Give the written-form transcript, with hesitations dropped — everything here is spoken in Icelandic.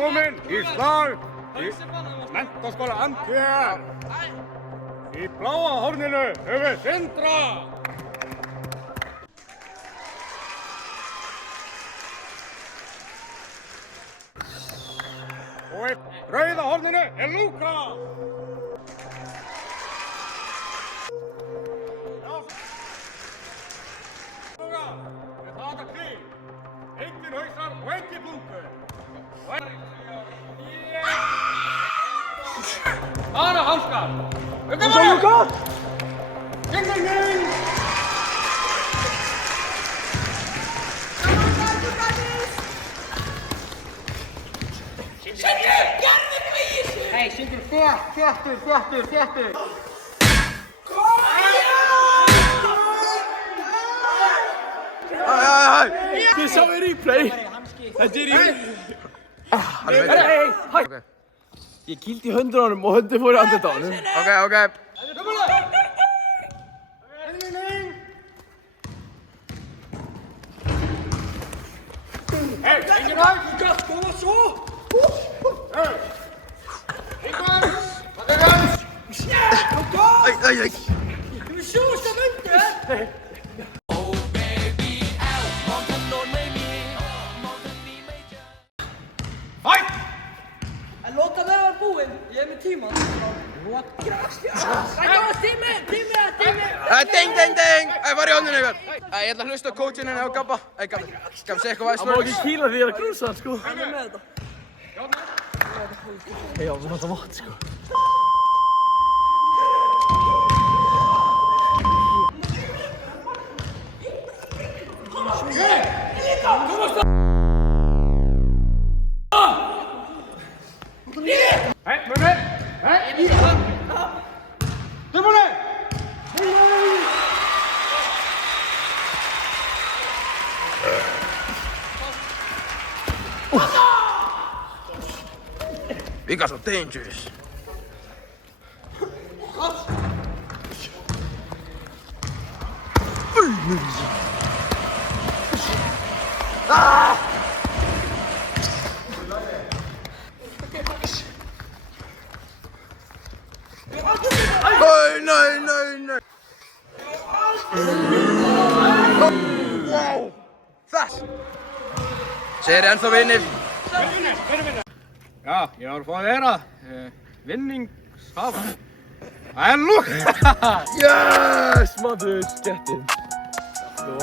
velkomin í slag í Menntaskóla MTR. Í bláa horninu höfum við Sindra. Og í rauða horninu er Lúka. Lúka, við taka kring. Engin hausar og engin bunkur. Bara hanskar. Kom svo Lúka. Ding, ding, ding. Hey, Sindri, þéttur. Ég sá í replay. Þetta er í replay. Ég kýldi í höndun á honum og höndin fór í andlit á honum. Ok. Hey, engin hægt. Koma svo. Hey. Ingvar, hvað er það? Æ. Við sjóðum það myndi, Hætt! En loka það var búinn, ég er með tíma. Tími! Ding. Æ, var í hóndinu yfir. Æ, ég ætla að hlusta á coachinu á Gabba. Æ, Gabba, segja eitthvað Það má ekki kýla því ég er að grúsa hann, sko. Hann er með þetta. Já, við vantum vatn, sko. Hey, munni! Hey! Du munni! You guys are dangerous. No. Wow. Fast. Segir ennþá vinnir. Já, ég var að fá að vera vinningshafa. Það er Lúka! Yes, maður, skettin. Go.